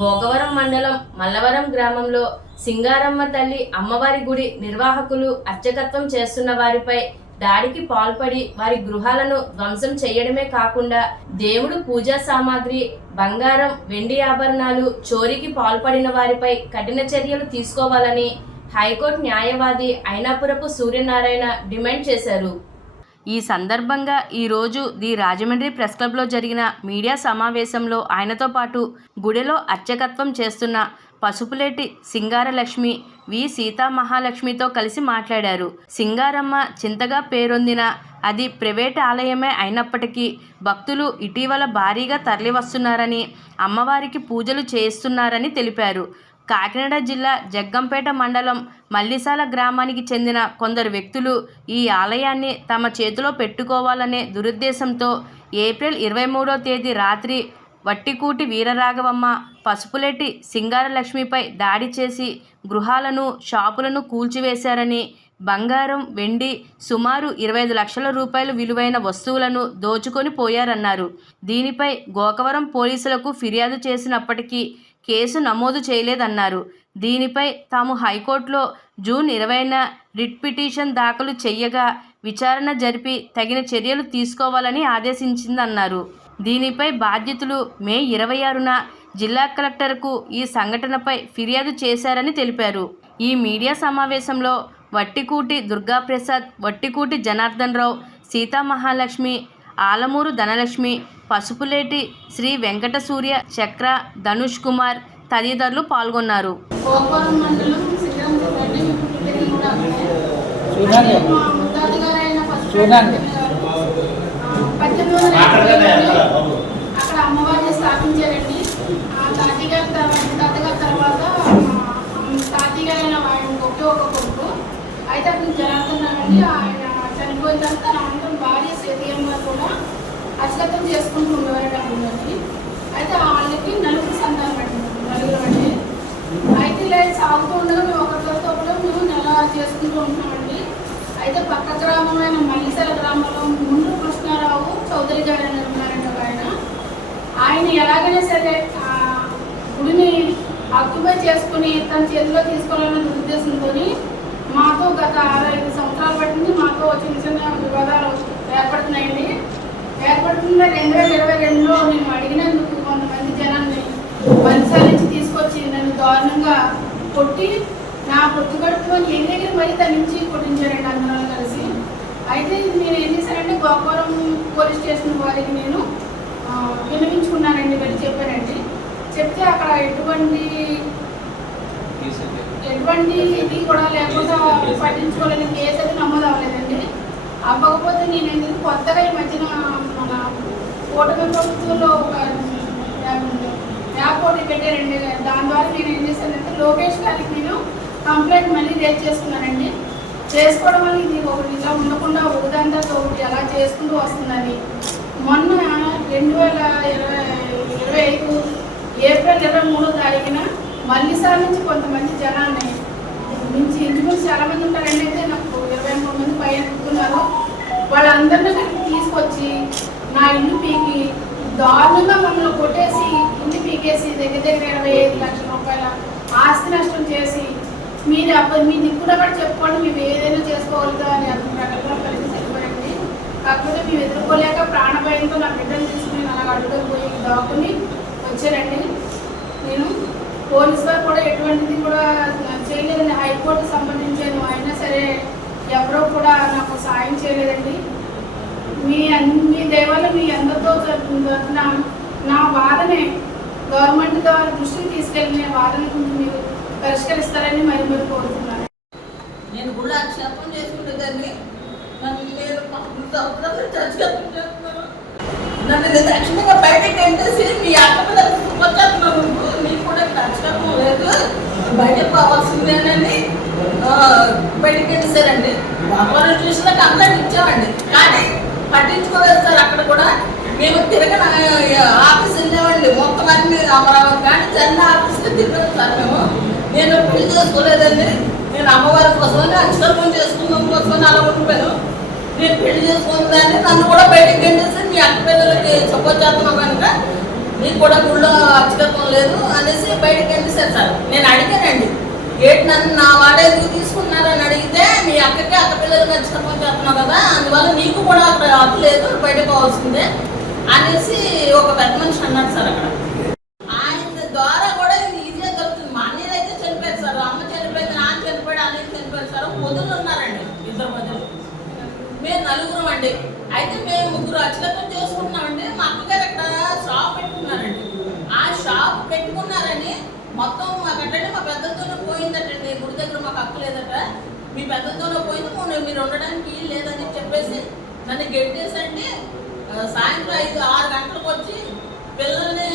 గోకవరం మండలం మల్లవరం గ్రామంలో సింగారమ్మ తల్లి అమ్మవారి గుడి నిర్వాహకులు అర్చకత్వం చేస్తున్న వారిపై దాడికి పాల్పడి వారి గృహాలను ధ్వంసం చేయడమే కాకుండా దేవుడు పూజా సామాగ్రి, బంగారం, వెండి ఆభరణాలు చోరీకి పాల్పడిన వారిపై కఠిన చర్యలు తీసుకోవాలని హైకోర్టు న్యాయవాది అయినాపురపు సూర్యనారాయణ డిమాండ్ చేశారు. ఈ సందర్భంగా ఈరోజు ది రాజమండ్రి ప్రెస్ క్లబ్లో జరిగిన మీడియా సమావేశంలో ఆయనతో పాటు గుడిలో అర్చకత్వం చేస్తున్న పసుపులేటి సింగారలక్ష్మి, వి సీతామహాలక్ష్మితో కలిసి మాట్లాడారు. సింగారమ్మ చింతగా పేరొందిన అది ప్రైవేట్ ఆలయమే అయినప్పటికీ భక్తులు ఇటీవల భారీగా తరలివస్తున్నారని, అమ్మవారికి పూజలు చేస్తున్నారని తెలిపారు. కాకినాడ జిల్లా జగ్గంపేట మండలం మల్లిసాల గ్రామానికి చెందిన కొందరు వ్యక్తులు ఈ ఆలయాన్ని తమ చేతిలో పెట్టుకోవాలనే దురుద్దేశంతో ఏప్రిల్ 23వ తేదీ రాత్రి వట్టికూటి వీరరాఘవమ్మ, పసుపులేటి సింగారలక్ష్మిపై దాడి చేసి గృహాలను, షాపులను కూల్చివేశారని, బంగారం, వెండి సుమారు 25 లక్షల రూపాయలు విలువైన వస్తువులను దోచుకొని పోయారన్నారు. దీనిపై గోకవరం పోలీసులకు ఫిర్యాదు చేసినప్పటికీ కేసు నమోదు చేయలేదన్నారు. దీనిపై తాము హైకోర్టులో జూన్ 20న రిట్ పిటిషన్ దాఖలు చేయగా విచారణ జరిపి తగిన చర్యలు తీసుకోవాలని ఆదేశించిందన్నారు. దీనిపై బాధ్యతలు మే 26న జిల్లా కలెక్టర్కు ఈ సంఘటనపై ఫిర్యాదు చేశారని తెలిపారు. ఈ మీడియా సమావేశంలో వట్టికూటి దుర్గాప్రసాద్, వట్టికూటి జనార్దన్ రావు, సీతామహాలక్ష్మి, ఆలమూరు ధనలక్ష్మి, పసుపులేటి శ్రీ వెంకట సూర్య చక్ర, ధనుష్ కుమార్ తదితరులు పాల్గొన్నారు. అక్కడ అమ్మవారిని స్థాపించారండి. ఆ తాతగారి తర్వాత తాతగారైన ఆయన ఒకటే ఒక కొడుకు. అయితే అతను జనార్దన్ అండి. ఆయన చనిపోయిన తర్వాత తన అందరం భార్య సేతయ్యమ్మ కూడా అర్చకత్వం చేసుకుంటూ ఉండేవారట అందరినీ. అయితే వాళ్ళకి నలుగురు సంతానం అండి. అయితే ఇలా సాగుతూ ఉండగా మేము ఒకరితో మేము నెల చేసుకుంటూ ఉంటున్నామండి. అయితే పక్క గ్రామమైన మల్లిసల గ్రామంలో ముందు కృష్ణారావు చౌదరి గారు అని ఉన్నారంట. ఆయన ఎలాగైనా సరే గుడిని ఆక్యుపై చేసుకుని తన చేతిలో తీసుకోవాలన్న ఉద్దేశంతో మాతో గత 6-5 సంవత్సరాల బట్టి నుంచి మాతో చిన్న చిన్న వివాదాలు ఏర్పడుతున్నాయండి. ఏర్పడుతున్న 2022లో నేను అడిగినందుకు కొంతమంది జనాన్ని మల్లిసాల నుంచి తీసుకొచ్చి నన్ను దారుణంగా కొట్టి నా పొత్తుగడుపులో ఏం దగ్గర మరీ తన నుంచి కొట్టించారండి అందరం కలిసి. అయితే నేను ఏం చేశానంటే గోకవరం పోలీస్ స్టేషన్ వారికి నేను వినిపించుకున్నానండి. వెళ్ళి చెప్పానండి. చెప్తే అక్కడ ఎటువంటి ఇది కూడా లేకుండా పట్టించుకోలేని కేసు అయితే నమోదు అవ్వలేదండి. అవ్వకపోతే నేను ఎందుకు కొత్తగా ఈ మధ్యన మన కూటమి ప్రభుత్వంలో ఒక యాప్ ఒకటి పెట్టారండి. దాని ద్వారా నేను ఏం చేశానంటే లోకేష్ గారికి నేను కంప్లైంట్ మళ్ళీ రేజ్ చేసుకున్నానండి. చేసుకోవడం వల్ల ఇది ఒకటి ఇలా ఉండకుండా ఒకదాని తర్వాత ఒకటి అలా చేసుకుంటూ వస్తుందని మొన్న 2025 ఏప్రిల్ 23వ తారీఖున మల్లిసాల నుంచి కొంతమంది జనాన్ని నుంచి ఇంచుమించు చాలా మంది ఉంటారండి. అయితే నాకు 23 మంది పైన ఎక్కుతున్నారు. వాళ్ళందరినీ నాకు తీసుకొచ్చి నా ఇల్లు పీకి దారుణంగా మమ్మల్ని కొట్టేసి ఇల్లు పీకేసి దగ్గర 25 లక్షల రూపాయల ఆస్తి నష్టం చేసి మీరు మీ దిక్కున కూడా చెప్పుకోండి, మేము ఏదైనా చేసుకోగలుగుతా అని అతని ప్రకటన కలిసి చెప్పారండి. కాకపోతే మేము ఎదుర్కోలేక ప్రాణభయంతో నా బిడ్డలు తీసుకుని అలా అడ్డుకోపోయి డాక్టర్ని వచ్చారండి. నేను పోలీసు వారు కూడా ఎటువంటిది కూడా చేయలేదండి. హైకోర్టు సంబంధించాను, అయినా సరే ఎవరో కూడా నాకు సాయం చేయలేదండి. మీ దయవల్ల మీ అందరితో నా వాదనే గవర్నమెంట్ ద్వారా దృష్టికి తీసుకెళ్ళిన వాదన గురించి మీరు పరిష్కరిస్తారని మరి కోరుతున్నాను. నేను కూడా అక్షేపం చేసుకుంటుందండి. నన్ను దక్షిణంగా బయటకు ఎంటేసి మీ ఆత్మలకు వచ్చేస్తున్నాను. మీకు కూడా అక్షేపం లేదు, బయటకు పోవాల్సిందేనండి. బయటకు ఎంటేసారండి. వాళ్ళు చూసిన కంప్లైంట్ ఇచ్చామండి, కానీ పట్టించుకోలేదు సార్. అక్కడ కూడా మేము తిరగని ఆఫీస్ వెళ్ళామండి. మొత్తం అన్ని అమరావతి కానీ జన్న ఆఫీస్కి తిరిగాం సార్. నేను పెళ్లి చేసుకోలేదండి. నేను అమ్మవారి కోసమని అక్షరం చేసుకున్నాం కోసమని అలా ఉండిపోయాను. నేను పెళ్లి చేసుకుందాన్ని నన్ను కూడా బయటకు గెంటేసి మీ అక్క పిల్లలకి చెప్పొచ్చేస్తున్నాం కనుక నీకు కూడా గుళ్ళో అక్షరం లేదు అనేసి గెంటేసి బయటకు వెళ్ళేసారు సార్. నేను అడిగానండి, ఏంటి నన్ను నా వాడే ఎందుకు తీసుకున్నారని అడిగితే, మీ అక్కకి అక్క పిల్లలు ఖచ్చితంగా చేస్తున్నావు కదా, అందువల్ల నీకు కూడా అక్కడ హక్కు లేదు, బయటకు పోవాల్సిందే అనేసి ఒక పెద్ద మనిషి అన్నాడు సార్. అక్కడ ఆయన ద్వారా కూడా ఇది ఈజీగా దొరుకుతుంది. మా అన్నయ్య అయితే చనిపోయారు సార్, అమ్మ చనిపోయింది, నాన్న చనిపోయాడు, అన్నయ్య చనిపోయారు సార్. వదులు ఉన్నారండి, ఇద్దరు వదులు. మేము నలుగురం అండి. అయితే మేము ముగ్గురు అచ్చలతో చేసుకుంటున్నామండి. మా అక్కగారు అక్కడ షాప్ పెట్టుకున్నారండి. ఆ షాప్ పెట్టుకున్నారని మొత్తం మాకంటే మా పెద్దతోనే పోయిందటండి. గుడి దగ్గర మాకు హక్కు లేదట, మీ పెద్దతోనే పోయింది, మీరు ఉండడానికి లేదని చెప్పేసి నన్ను గెట్టేసండి. సాయంత్రం 5-6 గంటలకు వచ్చి పిల్లల్ని,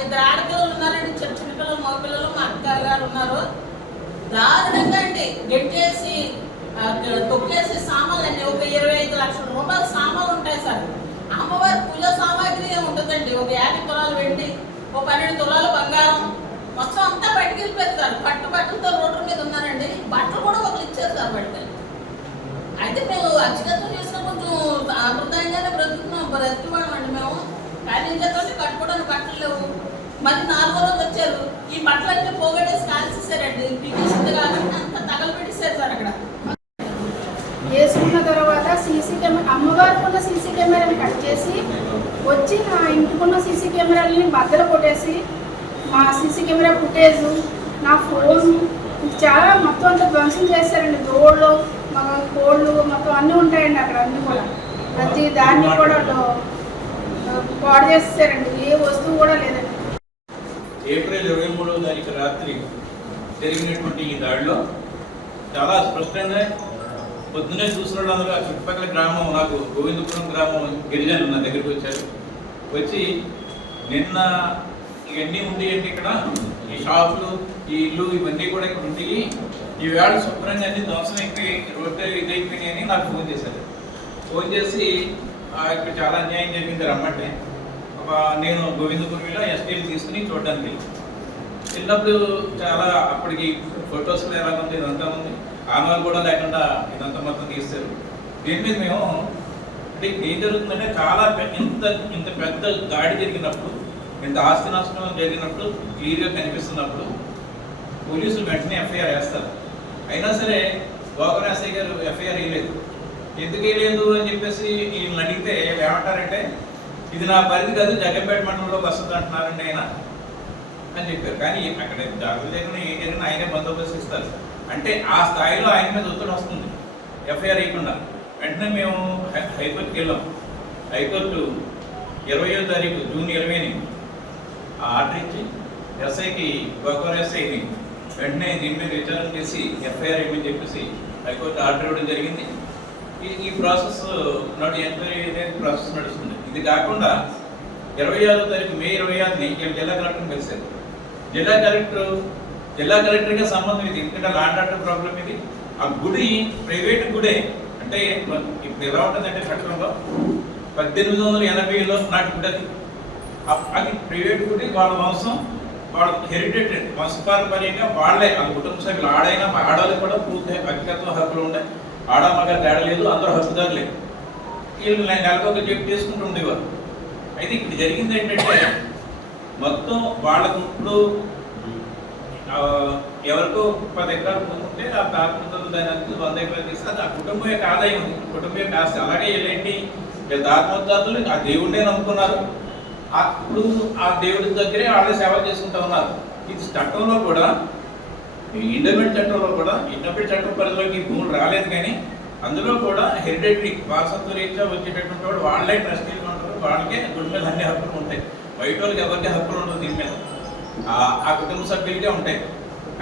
2 ఆడపిల్లలు ఉన్నారండి, చిన్న చిన్న పిల్లలు, మగ పిల్లలు, మా అక్క గారు ఉన్నారు. దారుణంగా అండి గెట్టేసి తొక్కేసి సామాన్లు ఒక 25 లక్షల రూపాయల సామాన్లు ఉంటాయి సార్. అమ్మవారి పూజ సామాగ్రి ఉంటుందండి. ఒక 50 తులాలు వెండి, ఒక 12 తులాలు బంగారం, మొత్తం అంతా బయటకు వెళ్ళిపోతారు. బట్టలతో రోడ్ల మీద ఉన్నారండి. బట్టలు కూడా ఒకరు ఇచ్చారు సార్ బయట. అయితే మేము అచ్చగతం చేసిన కొంచెం ఆంధ్రదాయంగానే బ్రతికివాళ్ళం అండి మేము. కానీ కట్టుకోవడానికి బట్టలు లేవు. మళ్ళీ 4వ రోజు వచ్చారు, ఈ బట్టలన్నీ పోగొట్టేసి కాల్చేసారండి. పీకేసింది కాబట్టి అంతా తగలబెట్టేసారు సార్. అక్కడ వేసుకున్న తర్వాత సీసీ కెమెరా, అమ్మవారికి ఉన్న సీసీ కెమెరాని కట్ చేసి వచ్చి నా ఇంటికున్న సీసీ కెమెరాలని బద్దలు కొట్టేసి, మా సీసీ కెమెరా ఫుటేజ్, నా ఫోన్ చాలా మొత్తం అంతా ధ్వంసం చేస్తారండి. దోళ్ళు, మా కోళ్ళు మొత్తం అన్నీ ఉంటాయండి అక్కడ. అన్నీ కూడా ప్రతి దాన్ని కూడా పాడు చేస్తారండి. ఏ వస్తువు కూడా లేదండి. ఏప్రిల్ 23వ తారీఖు రాత్రి జరిగినటువంటి ఈ దాడిలో చాలా స్పష్టంగా పొద్దున్నే చూసిన వాళ్ళందరూ ఆ చుట్టుపక్కల గ్రామం, నాకు గోవిందపురం గ్రామం గిరిజనులు నా దగ్గరికి వచ్చారు. వచ్చి నిన్న ఇవన్నీ ఉండేయండి, ఇక్కడ ఈ షాపులు, ఈ ఇల్లు, ఇవన్నీ కూడా ఇక్కడ ఉండి ఈ వేళ శుభ్రంగా అన్ని ధ్వంసం అయిపోయి రోడ్డు ఇదైపోయినాయని నాకు ఫోన్ చేశారు. ఫోన్ చేసి ఇక్కడ చాలా అన్యాయం జరిగింది రమ్మంటే నేను గోవిందపురంలో ఎస్టీలు తీసుకుని చూడడానికి వెళ్ళినప్పుడు చాలా అప్పటికి ఫొటోస్లో ఎలా ఉంది, ఇదంతా ఉంది, ఆనవాళ్ళు కూడా లేకుండా ఇదంతా మొత్తం తీస్తారు. దీని మీద మేము అంటే ఏం జరుగుతుందంటే చాలా ఇంత పెద్ద దాడి జరిగినప్పుడు, ఇంత ఆస్తి నష్టం జరిగినప్పుడు క్లియర్గా కనిపిస్తున్నప్పుడు పోలీసులు వెంటనే ఎఫ్ఐఆర్ వేస్తారు. అయినా సరే గోకరాశయ్య గారు ఎఫ్ఐఆర్ వేయలేదు. ఎందుకు వేయలేదు అని చెప్పేసి వీళ్ళని అడిగితే ఏమంటారంటే, ఇది నా పరిధి కాదు, జగ్గంపేట మండలంలోకి వస్తుంది అంటున్నారండి ఆయన అని చెప్పారు. కానీ అక్కడ జాగ్రత్త జరిగిన ఏం జరిగినా ఆయనే బందోబస్తు ఇస్తారు. అంటే ఆ స్థాయిలో ఆయన మీద ఒత్తిడి వస్తుంది ఎఫ్ఐఆర్ వేయకుండా. వెంటనే మేము హైకోర్టుకి వెళ్ళాం. హైకోర్టు 20వ తారీఖు జూన్ 20ని ఆర్డర్ ఇచ్చి ఎస్ఐకి, గోకవరం ఎస్ఐని వెంటనే దీని మీద విచారణ చేసి ఎఫ్ఐఆర్ వేయమని చెప్పేసి హైకోర్టు ఆర్డర్ ఇవ్వడం జరిగింది. ఈ ప్రాసెస్ ఎంక్వైరీ ప్రాసెస్ నడుస్తుంది. ఇది కాకుండా 26వ తారీఖు మే 26ని జిల్లా కలెక్టర్ని కలిశారు. జిల్లా కలెక్టర్గా సంబంధం ఇది, ఎందుకంటే ల్యాండ్ ఆర్డర్ ప్రాబ్లం ఇది. ఆ గుడి ప్రైవేట్ గుడే. అంటే ఇప్పుడు ఎలా ఉంటుందంటే చట్టంలో 1880లో నాటి గుడి అది ప్రైవేట్ గుడి. వాళ్ళ వంశం, వాళ్ళ హెరిటేజ్ వంశపారంపర్యంగా వాళ్ళే, వాళ్ళ కుటుంబ సభ్యులు ఆడైనా ఆడవాళ్ళకి కూడా పూర్తి వ్యక్తిగత హక్కులు ఉంటాయి. ఆడ మగ తేడా లేదు, అందరూ హక్కుదారులే. వీళ్ళు నెలకొక చెప్పి చేసుకుంటూ ఉండేవారు. అయితే ఇక్కడ జరిగింది ఏంటంటే, మొత్తం వాళ్ళకు ఇప్పుడు ఎవరికో 10 ఎకరాలు ఉంటే ఆ తాతలు దాని 100 ఎకరాలు తీస్తే అది ఆ కుటుంబం యొక్క ఆదాయం ఉంది, కుటుంబం యొక్క ఆస్తి. అలాగే వీళ్ళేంటి, వీళ్ళ తాతముత్తాతలు ఆ దేవుడినే నమ్ముకున్నారు. అప్పుడు ఆ దేవుడి దగ్గరే వాళ్ళే సేవ చేసుకుంటూ ఉన్నారు. ఇది చట్టంలో కూడా, ఇండిపెండెంట్ చట్టంలో కూడా, ఇండిపెండెంట్ చట్టం పరిధిలోకి భూములు రాలేదు. కానీ అందులో కూడా హెరిడిటరీ వారసత్వ రీత్యా వచ్చేటటువంటి వాడు వాళ్ళే ట్రస్టీలు ఉంటారు. వాళ్ళకే గుడి మీద అన్ని హక్కులు ఉంటాయి. బయట వాళ్ళకి ఎవరికి హక్కులు ఉండవు దీని మీద, ఆ కుటుంబ సభ్యులకే ఉంటాయి.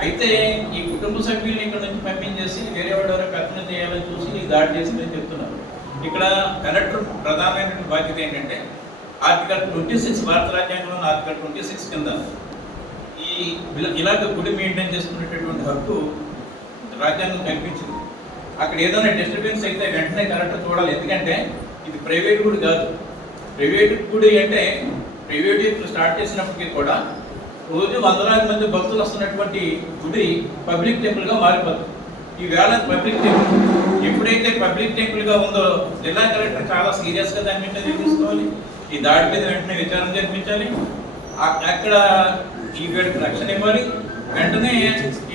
అయితే ఈ కుటుంబ సభ్యుల్ని ఇక్కడ నుంచి పంపించేసి వేరే వాడు ఎవరో కథనం చేయాలని చూసి ఈ దాడి చేసిందని చెప్తున్నారు. ఇక్కడ కలెక్టర్ ప్రధానమైన బాధ్యత ఏంటంటే, ఆర్టికల్ 26 భారత రాజ్యాంగంలో ఆర్టికల్ 26 కింద ఈ ఇలాగ గుడి మెయింటైన్ చేసుకునేటటువంటి హక్కు రాజ్యాంగం కల్పించింది. అక్కడ ఏదైనా డిస్టర్బెన్స్ అయితే వెంటనే కలెక్టర్ చూడాలి. ఎందుకంటే ఇది ప్రైవేట్ గుడి కాదు. ప్రైవేట్ గుడి అంటే ప్రైవేట్ స్టార్ట్ చేసినప్పటికీ కూడా రోజు వందలాది మంది భక్తులు వస్తున్నటువంటి గుడి పబ్లిక్ టెంపుల్గా మారిపోతుంది. ఈవేళ పబ్లిక్ టెంపుల్ ఎప్పుడైతే పబ్లిక్ టెంపుల్గా ఉందో జిల్లా కలెక్టర్ చాలా సీరియస్గా దాని మీద తీసుకోవాలి. ఈ దాడి మీద వెంటనే విచారణ జరిపించాలి. అక్కడ ఈ వీడికి రక్షణ ఇవ్వాలి. వెంటనే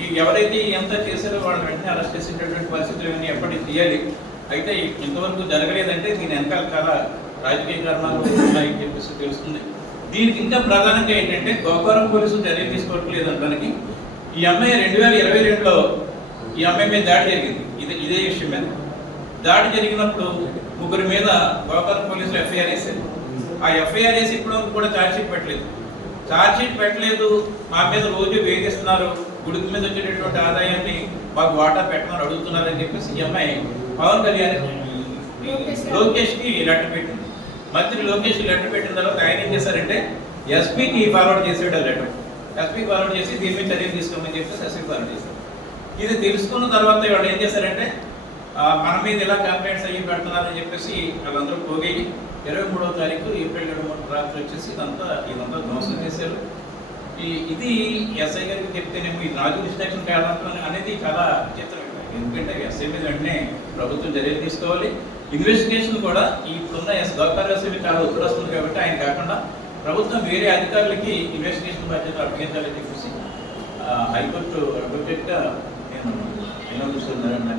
ఈ ఎవరైతే ఎంత చేశారో వాళ్ళని వెంటనే అరెస్ట్ చేసేటటువంటి పరిస్థితులు ఇవన్నీ ఎప్పటికీ తీయాలి. అయితే ఇంతవరకు జరగలేదంటే దీని వెనకాల చాలా రాజకీయ కారణాలు ఉన్నాయని చెప్పేసి తెలుస్తుంది. దీనికి ఇంకా ప్రధానంగా ఏంటంటే గోకవరం పోలీసులు చర్యలు తీసుకోవట్లేదు అనడానికి ఈ అమ్మాయి 2022లో ఈ అమ్మాయి మీద దాడి జరిగింది. ఇదే విషయం మీద దాడి జరిగినప్పుడు ముగ్గురి మీద గోకవరం పోలీసులు ఎఫ్ఐఆర్ వేశారు. ఆ ఎఫ్ఐఆర్ వేసి ఇప్పటివరకు కూడా ఛార్జ్షీట్ పెట్టలేదు. మా మీద రోజు వేధిస్తున్నారు, గుడికి మీద వచ్చేటటువంటి ఆదాయాన్ని మాకు వాటా పెట్టమని అడుగుతున్నారని చెప్పేసి ఈ అమ్మాయి పవన్ కళ్యాణ్ లోకేష్కి లెటర్ పెట్టింది. మంత్రి లోకేష్కి లెటర్ పెట్టిన తర్వాత ఆయన ఏం చేశారంటే ఎస్పీకి ఫార్వర్డ్ చేసాడు. లెటర్ ఎస్పీకి ఫార్వర్డ్ చేసి దీని మీద చర్యలు తీసుకోమని చెప్పేసి ఎస్పీకి ఫార్వర్డ్ చేశారు. ఇది తెలుసుకున్న తర్వాత వాళ్ళు ఏం చేశారంటే మన మీద ఇలా కంప్లైంట్స్ అయ్యి పెడుతున్నారని చెప్పేసి వాళ్ళందరూ పోగి 23వ తారీఖు ఏప్రిల్ 23 రాత్రి వచ్చేసి ఇదంతా ధ్వంసం చేశారు. ఇది ఎస్ఐ గారికి చెప్తేనేమో ఈ రాజు డిస్ట్రాక్షన్ కారణం అనేది చాలా విచిత్రం. ఎందుకంటే ఎస్ఐ మీద వెంటనే ప్రభుత్వం చర్యలు తీసుకోవాలి. ఇన్వెస్టిగేషన్ కూడా ఇప్పుడున్న గోకవరం ఎస్ఐ చాలా ఒత్తిడి వస్తుంది కాబట్టి ఆయన కాకుండా ప్రభుత్వం వేరే అధికారులకి ఇన్వెస్టిగేషన్ బాధ్యత అప్పగించాలని చెప్పేసి హైకోర్టు అడ్వకేట్గా నేను వినోదిస్తున్నాను.